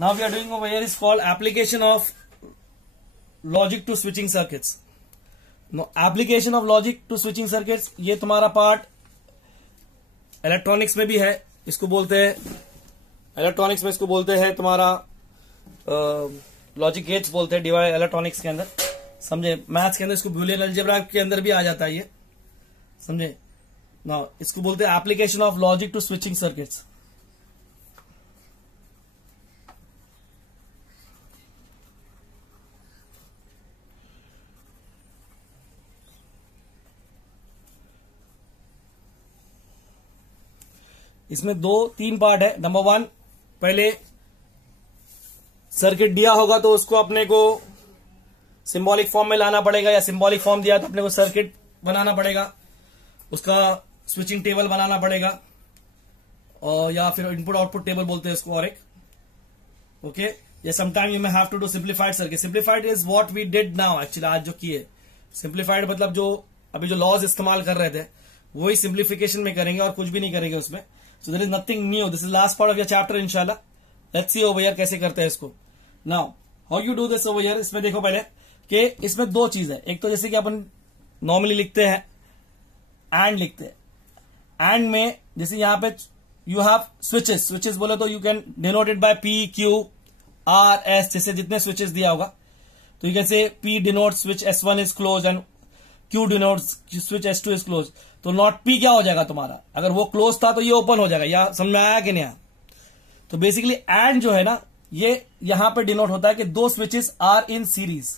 Now we are doing over here is called application of logic to switching circuits. Now application of logic to switching circuits, ये तुम्हारा part electronics में भी है. इसको बोलते हैं इलेक्ट्रॉनिक्स में, इसको बोलते हैं तुम्हारा लॉजिक गेट्स बोलते हैं डिवाइड इलेक्ट्रॉनिक्स के अंदर. समझे? मैथ्स के अंदर इसको बूलियन अलजेब्रा के अंदर भी आ जाता है ये. समझे? नाउ इसको बोलते हैं application of logic to switching circuits. इसमें दो तीन पार्ट है. नंबर वन, पहले सर्किट दिया होगा तो उसको अपने को सिंबॉलिक फॉर्म में लाना पड़ेगा, या सिंबॉलिक फॉर्म दिया तो अपने को सर्किट बनाना पड़ेगा, उसका स्विचिंग टेबल बनाना पड़ेगा, और या फिर इनपुट आउटपुट टेबल बोलते हैं इसको. और एक ओके, या sometime you may have to do simplified circuit. Simplified is what we did now. Actually आज जो किए सिंप्लीफाइड मतलब जो अभी जो लॉज इस्तेमाल कर रहे थे वही सिंप्लीफिकेशन में करेंगे और कुछ भी नहीं करेंगे उसमें. So there is nothing new. This is last part of your chapter inshallah. Let's see over here कैसे करते हैं इसको. Now how you do this over here. इसमें देखो पहले कि इसमें दो चीज है. एक तो जैसे कि अपन नॉर्मली लिखते हैं एंड लिखते हैं. एंड में जैसे यहाँ पे यू हैव स्विचेस. स्विचेस बोले तो you can denoted by P Q R S. जैसे जितने स्विचेस दिया होगा तो यू कैन से P denote switch S1 is close and Q denote switch S2 is close. तो नॉट पी क्या हो जाएगा तुम्हारा, अगर वो क्लोज था तो ये ओपन हो जाएगा. या समझ में आया कि नहीं आया? तो बेसिकली एंड जो है ना, ये यहां पे डिनोट होता है कि दो स्विचेस आर इन सीरीज.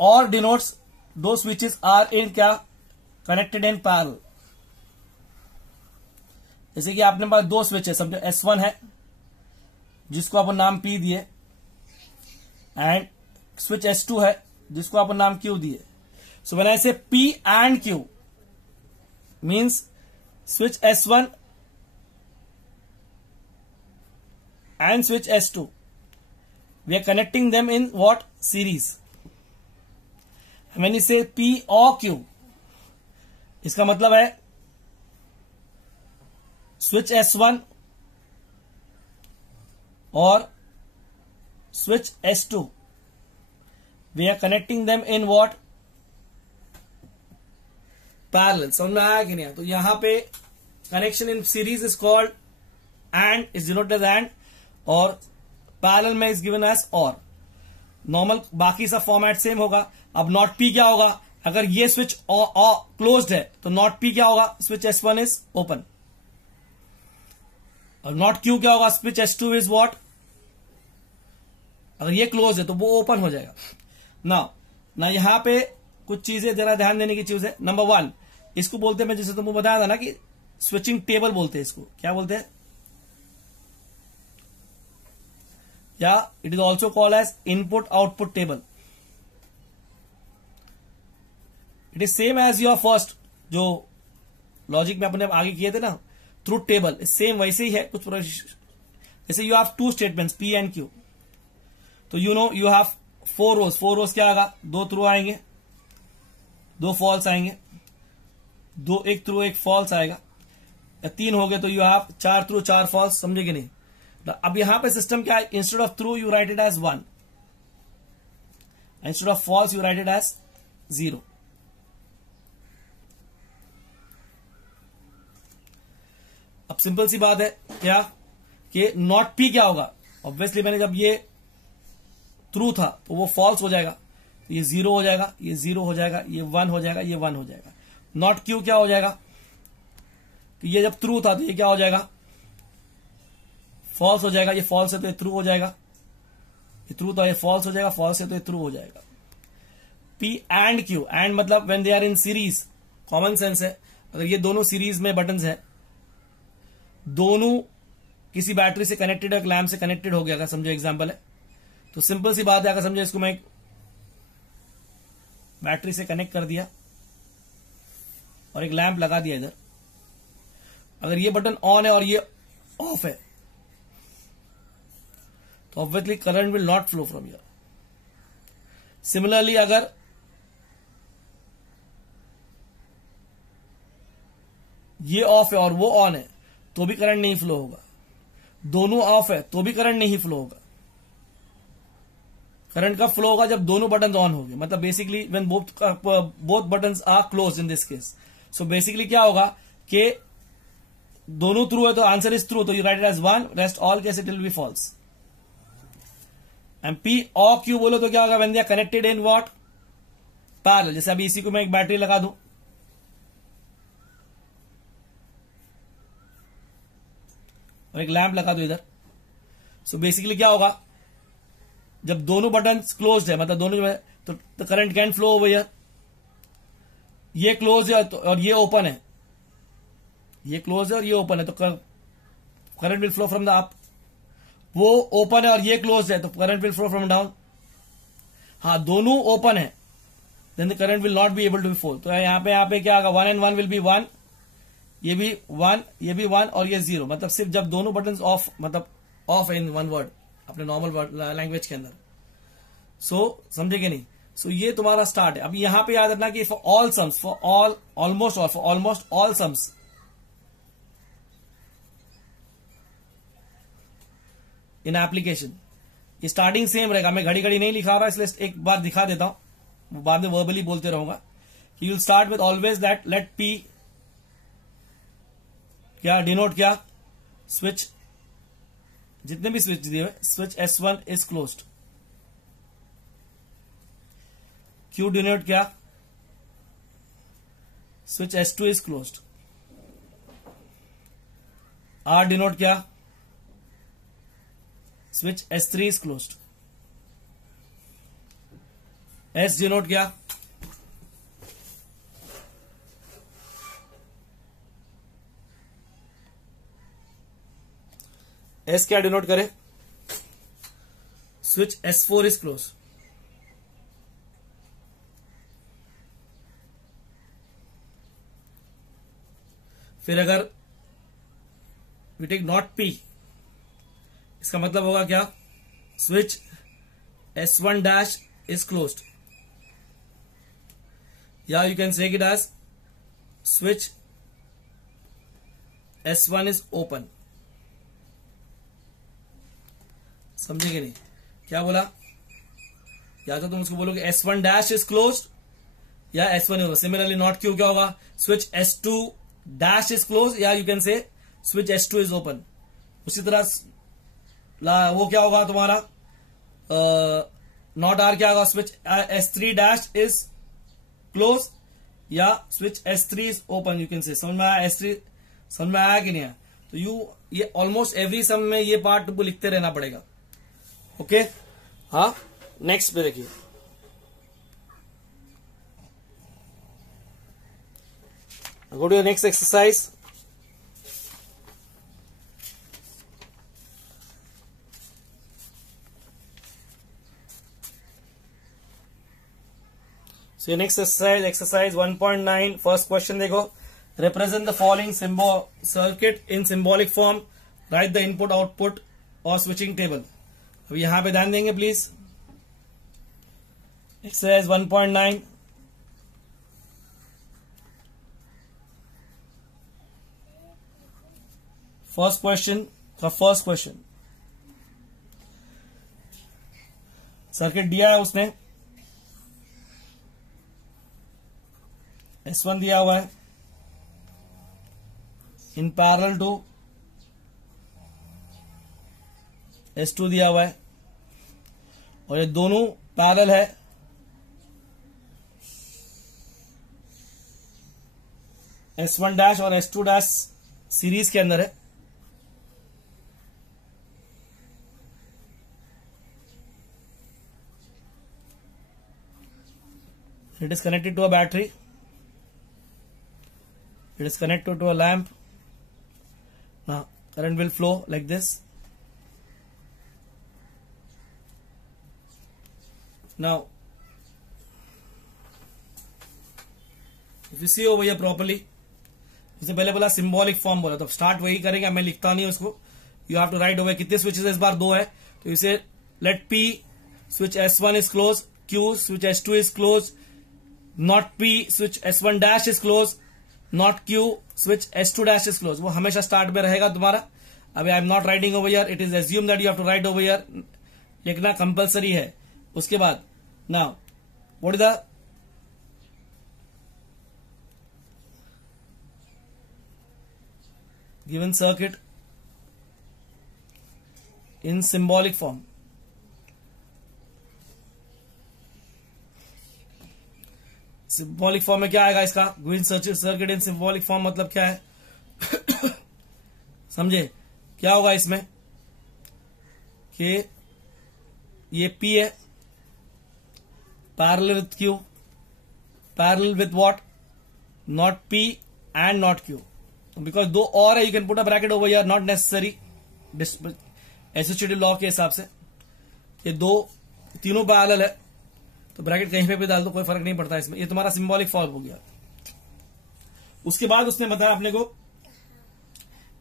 और डिनोट्स दो स्विचेस आर इन क्या, कनेक्टेड इन पैरेलल. जैसे कि आपने पास दो स्विच है, समझो S1 है जिसको अपन नाम P दिए, एंड स्विच S2 है जिसको अपन नाम Q दिए. So when I say P and Q means switch S1 and switch S2, we are connecting them in what, series. When you say P और Q, इसका मतलब है स्विच S1 और switch S2, we are connecting them in what, parallel. समझ में आया कि नहीं? तो यहां पे connection in series is called and, is denoted as and, और पैरेलल में is given as or. Normal बाकी सब फॉर्मेट सेम होगा. अब नॉट पी क्या होगा, अगर ये स्विच क्लोज्ड है तो नॉट पी क्या होगा, स्विच S1 इज ओपन. और नॉट क्यू क्या होगा, स्विच S2 इज व्हाट, अगर ये क्लोज है तो वो ओपन हो जाएगा. ना यहां पे कुछ चीजें जरा ध्यान देने की चीज है. नंबर वन, इसको बोलते हैं, मैं जैसे तुमको बताया था ना कि स्विचिंग टेबल बोलते हैं इसको. क्या बोलते हैं? या it is also called as input output table. It is same as your first जो लॉजिक में अपने आगे किए थे ना, ट्रूथ टेबल, सेम वैसे ही है कुछ. जैसे you have two statements P and Q, तो you know you have four rows. Four rows क्या आएगा, दो ट्रू आएंगे, दो फॉल्स आएंगे, दो एक ट्रू एक फॉल्स आएगा. या तीन हो गए तो यू हैव चार ट्रू चार फॉल्स. समझे कि नहीं? अब यहां पे सिस्टम क्या है, instead of true you write it as 1, instead of false you write it as 0. अब सिंपल सी बात है क्या कि नॉट पी क्या होगा, ऑब्वियसली मैंने जब ये ट्रू था तो वो फॉल्स हो जाएगा, तो ये 0 हो जाएगा, ये 0 हो जाएगा, ये 1 हो जाएगा, ये 1 हो जाएगा. नॉट क्यू क्या हो जाएगा, कि ये जब ट्रू था तो ये क्या हो जाएगा, फॉल्स हो जाएगा. ये फॉल्स है तो ये ट्रू हो जाएगा, ये ट्रू था ये फॉल्स हो जाएगा, फॉल्स है तो ये ट्रू हो जाएगा. P एंड Q, एंड मतलब when they are in series, common sense है. अगर ये दोनों सीरीज में बटन्स है, दोनों किसी बैटरी से कनेक्टेड है, लैम्प से कनेक्टेड हो गया, अगर समझो एग्जांपल है तो सिंपल सी बात है. अगर समझो इसको मैं एक बैटरी से कनेक्ट कर दिया और एक लैंप लगा दिया इधर, अगर ये बटन ऑन है और ये ऑफ है तो obviously current will not flow from here. Similarly अगर ये ऑफ है और वो ऑन है तो भी करंट नहीं फ्लो होगा, दोनों ऑफ है तो भी करंट नहीं फ्लो होगा। करंट कब फ्लो होगा? जब दोनों बटन ऑन होंगे, मतलब basically when both buttons are close in this case. So basically क्या होगा कि दोनों ट्रू है तो आंसर इज ट्रू, तो you write it as 1, rest all case it will be false. And P or Q बोलो तो क्या होगा? When they are connected in what? Parallel. जैसे अभी इसी को मैं एक बैटरी लगा दूं, और एक लैंप लगा दूं इधर। सो बेसिकली क्या होगा? जब दोनों बटन क्लोज्ड है, मतलब दोनों जो है, तो current can flow over here. ये क्लोज है और ये ओपन है, ये क्लोज है और ये ओपन है, तो current will flow from the up. वो ओपन है और ये क्लोज है, तो current will flow from down. हाँ, दोनों ओपन है, then the current will not be able to be flow. तो यहां पे क्या होगा? 1 and 1 विल बी 1, ये भी 1, ये भी 1 और ये 0। मतलब सिर्फ जब दोनों बटन ऑफ, मतलब ऑफ इन वन वर्ड अपने नॉर्मल लैंग्वेज के अंदर। सो समझेगे नहीं? सो ये तुम्हारा स्टार्ट है। अब यहां पे याद रखना कि for all sums, for all, almost all sums, in application ये स्टार्टिंग सेम रहेगा। मैं घड़ी घड़ी नहीं लिखा रहा, इसलिए एक बार दिखा देता हूं, बाद में वर्बली बोलते रहूंगा। You will start with always that let P क्या डिनोट क्या? स्विच, जितने भी स्विच दिए हुए, switch S1 is closed. Q denote क्या? Switch S2 is closed. R denote क्या? Switch S3 is closed. S denote क्या? S क्या डिनोट करे? Switch S4 is close. फिर अगर वी टेक नॉट P, इसका मतलब होगा क्या? Switch S1 dash is closed, या you can say it as switch S1 is open. समझेंगे नहीं? क्या बोला? या तो तुम उसको बोलोगे S1 डैश इज क्लोज्ड या S1 होगा। सिमिलरली नॉट Q क्या होगा? Switch S2 dash is close, या you can say switch S2 is open. उसी तरह वो क्या होगा तुम्हारा? नॉट R क्या होगा? Switch S3 dash is close या switch S3 is open, you can say. समझ में आया? S3 समझ में आया कि नहीं आया? तो ये ऑलमोस्ट एवरी सम में ये पार्ट तुमको लिखते रहना पड़ेगा। ओके हाँ, नेक्स्ट पे देखिए। Go to your next exercise. So your next exercise 1.9, first question देखो, represent the following circuit in symbolic form, write the input output और switching table। अब यहां पे ध्यान देंगे please. Exercise 1.9, first question circuit दिया है, उसमें S1 दिया हुआ है इन पैरेलल टू S2 दिया हुआ है, और ये दोनों पैरेलल है S1 डैश और S2 डैश सीरीज के अंदर है। It is connected to a battery. It is connected to a lamp. Now current will flow like this. Now if you see over here properly, इससे पहले बोला symbolic form बोला, तो start वही करेंगे, मैं लिखता नहीं उसको। You have to write over कितने स्विचेस इस बार 2 है, तो इसे let P switch S1 is close, Q switch S2 is close, not P switch S1 dash is close, not Q switch S2 dash is close, वो हमेशा start में रहेगा तुम्हारा। अभी I am not writing over here, it is assume that you have to write over here, लिखना compulsory है। उसके बाद now what is the given circuit in symbolic form. Symbolic form में क्या आएगा इसका, given circuit in symbolic form मतलब क्या है समझे, क्या होगा इसमें कि ये P है parallel with Q, parallel with what, not P and not Q, because दो और है, you can put a bracket over here, not necessary associative law के हिसाब से ये दो तीनों पैरेलल है तो ब्रैकेट कहीं पे भी डाल दो, कोई फर्क नहीं पड़ता इसमें। ये तुम्हारा सिंबॉलिक फॉर्म हो गया। उसके बाद उसने बताया अपने को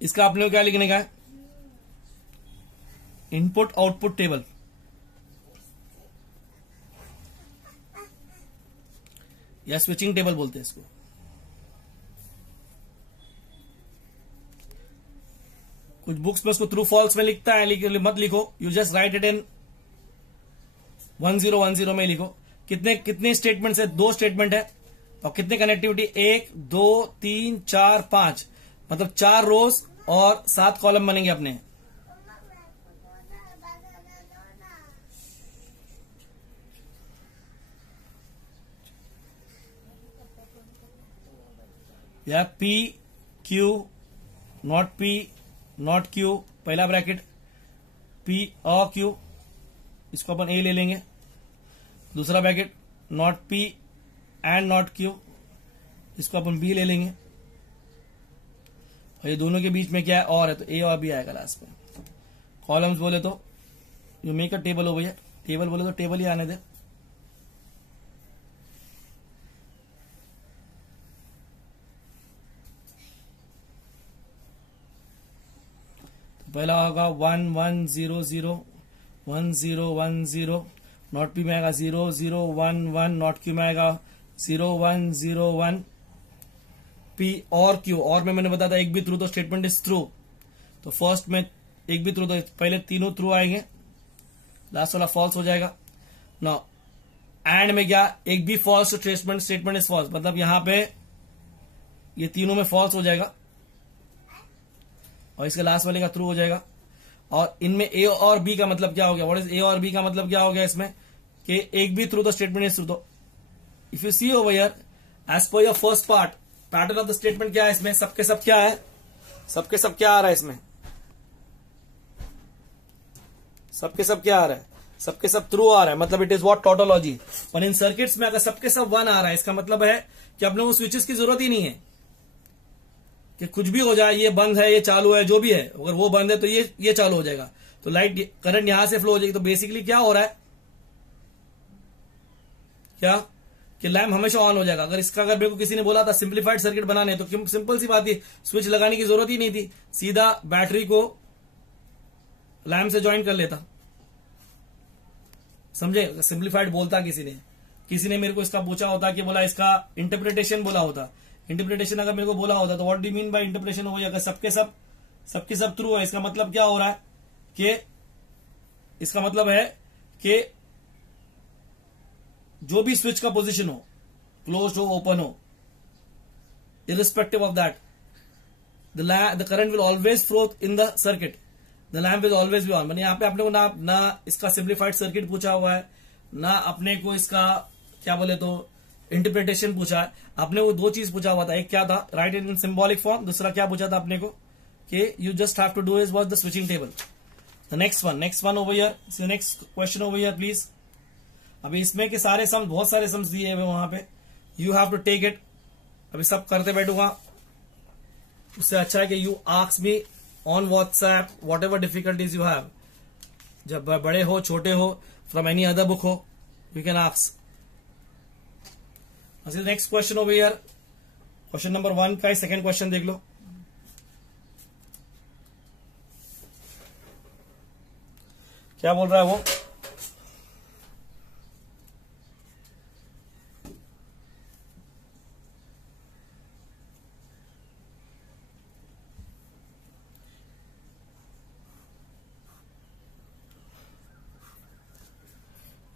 इसका अपने को क्या लिखने का है, इनपुट आउटपुट टेबल। या स्विचिंग टेबल बोलते हैं इसको। कुछ बुक्स में उसको ट्रू फॉल्स में लिखता है, मत लिखो, you just right it in 1010 में लिखो। कितने स्टेटमेंट है, 2 स्टेटमेंट है, और कितने कनेक्टिविटी, 1 2 3 4 5, मतलब 4 रोज और 7 कॉलम बनेंगे अपने। या P Q नॉट Q, पहला ब्रैकेट P और Q, इसको अपन A ले लेंगे। दूसरा bracket not P and not Q, इसको अपन B ले लेंगे। और ये दोनों के बीच में क्या है, और है, तो A और B आएगा लास्ट में। कॉलम्स बोले तो यू मेक अ टेबल हो गया, टेबल बोले तो टेबल ही आने दे। पहला होगा 1 1 0 0 1 0 1 0, नॉट P में आएगा 0 0 1 1, नॉट Q में आएगा 0 1 0 1, P और Q, और में मैंने बताया था एक भी ट्रू तो स्टेटमेंट इज ट्रू, तो फर्स्ट में एक भी ट्रू तो पहले तीनों ट्रू आएंगे, लास्ट वाला फॉल्स हो जाएगा। नाउ एंड में क्या, एक भी फॉल्स स्टेटमेंट इज फॉल्स, मतलब यहां पे ये तीनों में फॉल्स हो जाएगा और इसके लास्ट वाले का ट्रू हो जाएगा। और इनमें ए और बी का मतलब क्या हो गया, व्हाट इज ए और बी का मतलब क्या हो गया इसमें, कि एक भी ट्रू तो स्टेटमेंट इज ट्रू। तो if you see over here as per your first part, pattern of the statement क्या है इसमें, सबके सब क्या है, सबके सब क्या आ रहा है इसमें, सबके सब क्या आ रहा है, सबके सब ट्रू आ रहा है, मतलब इट इज व्हाट टोटोलॉजी। और इन सर्किट्स में अगर सबके सब 1 आ रहा है, इसका मतलब है कि अपने को स्विचेस की जरूरत ही नहीं है कि कुछ भी हो जाए, ये बंद है ये चालू है जो भी है, अगर वो बंद है तो ये चालू हो जाएगा, तो लाइट करंट यहां से फ्लो हो जाएगी। तो बेसिकली क्या हो रहा है, क्या कि लैम्प हमेशा ऑन हो जाएगा। अगर मेरे को किसी ने बोला था सिंप्लीफाइड सर्किट बनाने, तो सिंपल सी बात थी, स्विच लगाने की जरूरत ही नहीं थी, सीधा बैटरी को लैम्प से ज्वाइन कर लेता, समझे। सिंप्लीफाइड बोलता किसी ने मेरे को इसका पूछा होता कि बोला इसका इंटरप्रिटेशन बोला होता, इंटरप्रिटेशन अगर मेरे को बोला होता तो what do mean by interpretation हो जाएगा, सबके सब ट्रू है, इसका मतलब क्या हो रहा है कि इसका मतलब है कि जो भी स्विच का पोजीशन हो, क्लोज हो ओपन हो, irrespective of that the current will always flow in the circuit, the lamp will always be on. यहाँ पे आपने को ना इसका सिंप्लीफाइड सर्किट पूछा हुआ है, ना अपने को इसका क्या बोले तो इंटरप्रिटेशन पूछा है, आपने वो 2 चीज पूछा हुआ था, एक क्या था राइट इन सिंबॉलिक फॉर्म, दूसरा क्या पूछा था अपने को कि you just have to do is what the switching table. The next one over here, next question over here please. अभी इसमें के सारे सम्स, बहुत सारे सम्स दिए हुए वहां पे, you have to take it. अभी सब करते बैठूंगा, उससे अच्छा है कि you ask me on WhatsApp whatever difficulties you have, जब बड़े हो छोटे हो, फ्रॉम एनी अदर बुक हो, you can ask. Next question over here, question number 1 का सेकंड क्वेश्चन देख लो, क्या बोल रहा है वो,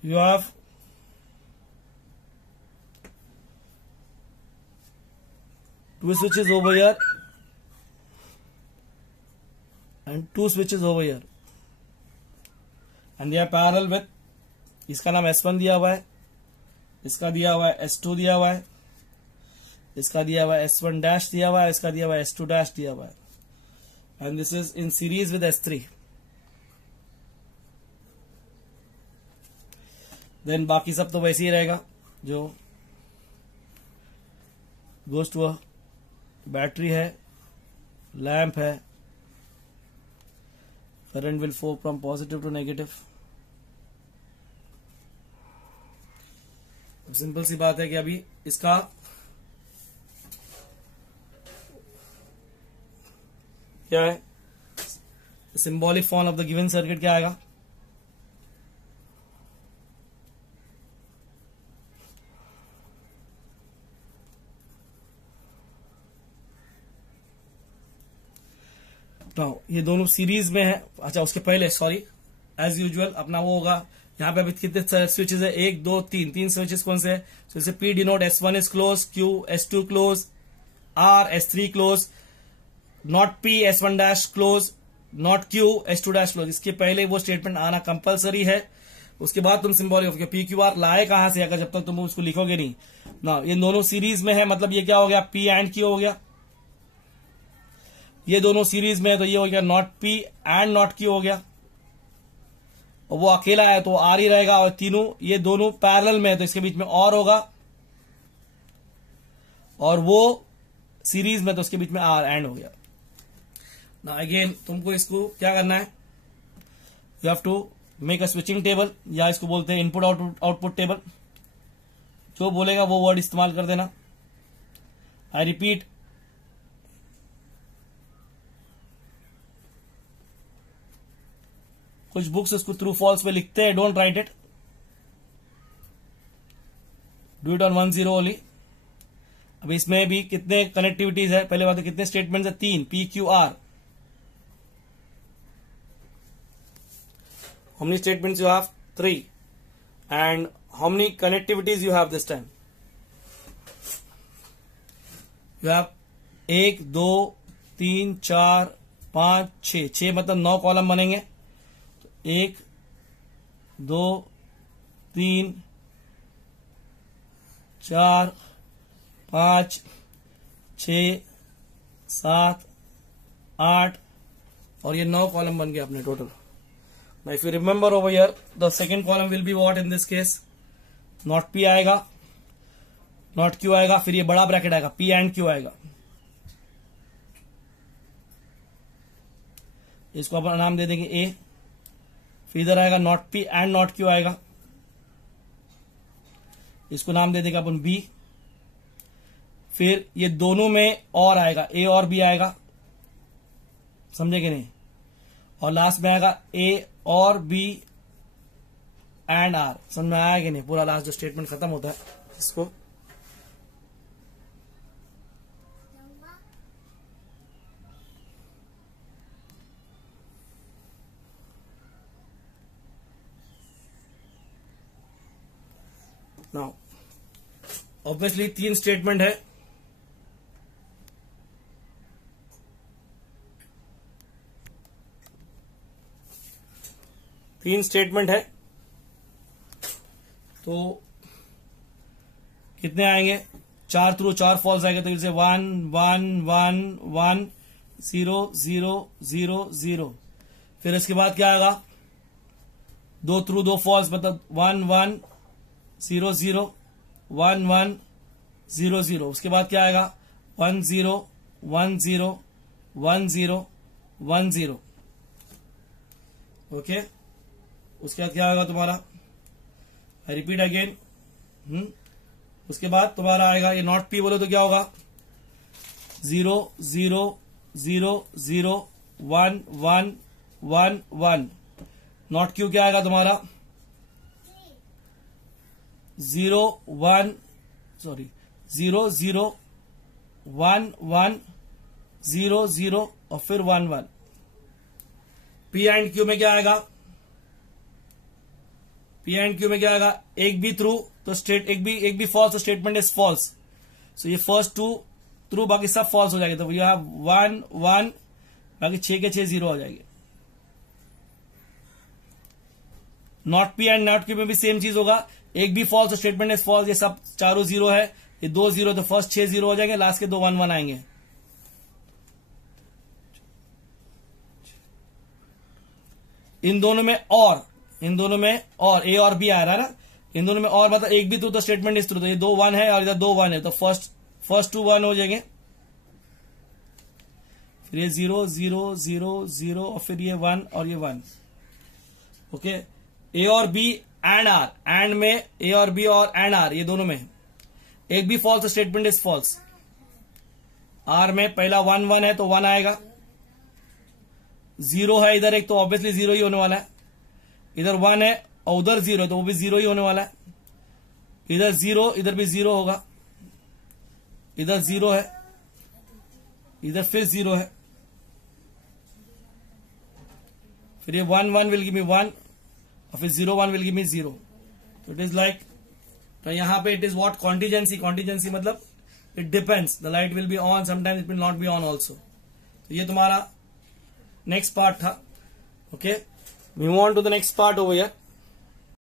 you have two switches over here and two switches over here and they are parallel with, इसका नाम S1 दिया हुआ है, इसका दिया हुआ है S2 दिया हुआ है, इसका दिया हुआ है S1 डैश दिया हुआ है, इसका दिया हुआ है S2 डैश दिया हुआ है, and this is in series with S3. Then बाकी सब तो वैसे ही रहेगा, जो गोस टू बैटरी है, लैंप है, current will flow from positive to negative. Simple सी बात है कि अभी इसका क्या है, symbolic form of the given circuit क्या आएगा, तो ये दोनों सीरीज में है. अच्छा उसके पहले सॉरी, एज यूजुअल अपना वो होगा, यहाँ पे अभी कितने स्विचेस है, 1 2 3, 3 स्विचेस कौन से है, तो जैसे P denote S1 is close, Q S2 close, R S3 close, not P S1 dash close, not Q S2 dash close. इसके पहले वो स्टेटमेंट आना कंपलसरी है. उसके बाद तुम symbolic of P Q R लाए कहां से, अगर जब तक तुम उसको लिखोगे नहीं ना. ये दोनों सीरीज में है, मतलब ये क्या हो गया, P एंड Q हो गया. ये दोनों सीरीज में है तो ये हो गया not P and not Q हो गया. और वो अकेला है तो R ही रहेगा, और तीनों ये दोनों पैरेलल में है तो इसके बीच में और होगा, और वो सीरीज में तो उसके बीच में R एंड हो गया. ना अगेन तुमको इसको क्या करना है, you have to make a switching table, या इसको बोलते हैं इनपुट आउटपुट टेबल. जो बोलेगा वो वर्ड इस्तेमाल कर देना. आई रिपीट, कुछ बुक्स उसको ट्रू फॉल्स पे लिखते हैं, don't write it, do it on 1-0 only. अब इसमें भी कितने कनेक्टिविटीज है, पहले बात है कितने स्टेटमेंट्स है, 3, P Q R. how many statements you have, 3, and how many connectivities you have this time, you have 1 2 3 4 5 6, 6 मतलब 9 कॉलम बनेंगे. 1 2 3 4 5 6 7 8 और ये 9 कॉलम बन गए अपने total. Now if you remember over here, the second column will be what in this case, not P आएगा, not Q आएगा, फिर ये बड़ा ब्रैकेट आएगा, P एंड Q आएगा. इसको अपन नाम दे देंगे A. फिर इधर आएगा not P and not Q आएगा, इसको नाम दे देंगे अपन B. फिर ये दोनों में और आएगा, A और B आएगा, समझे कि नहीं. और लास्ट में आएगा A और B एंड R. समझ में आया कि नहीं, पूरा लास्ट जो स्टेटमेंट खत्म होता है इसको. नाउ ऑब्वियसली 3 स्टेटमेंट है. तीन स्टेटमेंट है तो कितने आएंगे, 4 थ्रू 4 फॉल्स आएंगे, तो इसे 1 1 1 1 0 0 0 0. फिर इसके बाद क्या आएगा, 2 थ्रू 2 फॉल्स, मतलब 1 1 0 0 1 1 0 0. उसके बाद क्या आएगा, 1 0 1 0 1 0 1 0. ओके. उसके बाद क्या होगा तुम्हारा, आई रिपीट अगेन. उसके बाद तुम्हारा आएगा, ये नॉट P बोले तो क्या होगा, 0 0 0 0 1 1 1 1. नॉट Q क्या आएगा तुम्हारा, 0 1 सॉरी 0 0 1 1 0 0 और फिर 1 1. P एंड Q में क्या आएगा, P एंड Q में क्या आएगा, एक भी ट्रू तो एक भी फॉल्स तो स्टेटमेंट इज फॉल्स. सो ये फर्स्ट 2 ट्रू, बाकी सब फॉल्स हो जाएंगे. तो यू हैव 1 1, बाकी 6 के 6 0 हो जाएंगे. Not P and not Q में भी सेम चीज होगा. एक भी फॉल्स तो स्टेटमेंट इज फॉल्स. ये सब चारों 0 है, ये 2 0, तो फर्स्ट 6 0 हो जाएंगे, लास्ट के 2 1 1 आएंगे. इन दोनों में और ए और बी आ रहा है ना. इन दोनों में और मतलब एक भी ट्रू तो स्टेटमेंट इज ट्रू. तो ये 2 1 है और इधर 2 1 है, तो फर्स्ट 2 1 हो जाएंगे. फिर ये 0 0 0 0 और फिर ये 1 और ये 1. ओके. ए और बी एंड आर. एंड में ए और बी और एंड आर, ये दोनों में एक भी फॉल्स तो स्टेटमेंट इज फॉल्स. आर में पहला 1 1 है तो 1 आएगा. 0 है इधर एक, तो ऑब्वियसली 0 ही होने वाला है. इधर 1 है और उधर 0 है, तो वो भी 0 ही होने वाला है. इधर 0, इधर भी 0 होगा. इधर 0 है, इधर फिर 0 है. फिर ये 1 1 विल गिव मी 1 और फिर 0 1 विल गिव मी 0. तो इट इज लाइक, तो यहां पे इट इज व्हाट, कॉन्टीजेंसी मतलब it depends. The light will be on, sometimes it will not be on also. तो ये तुम्हारा नेक्स्ट पार्ट था. Okay, we move on to the next part over here.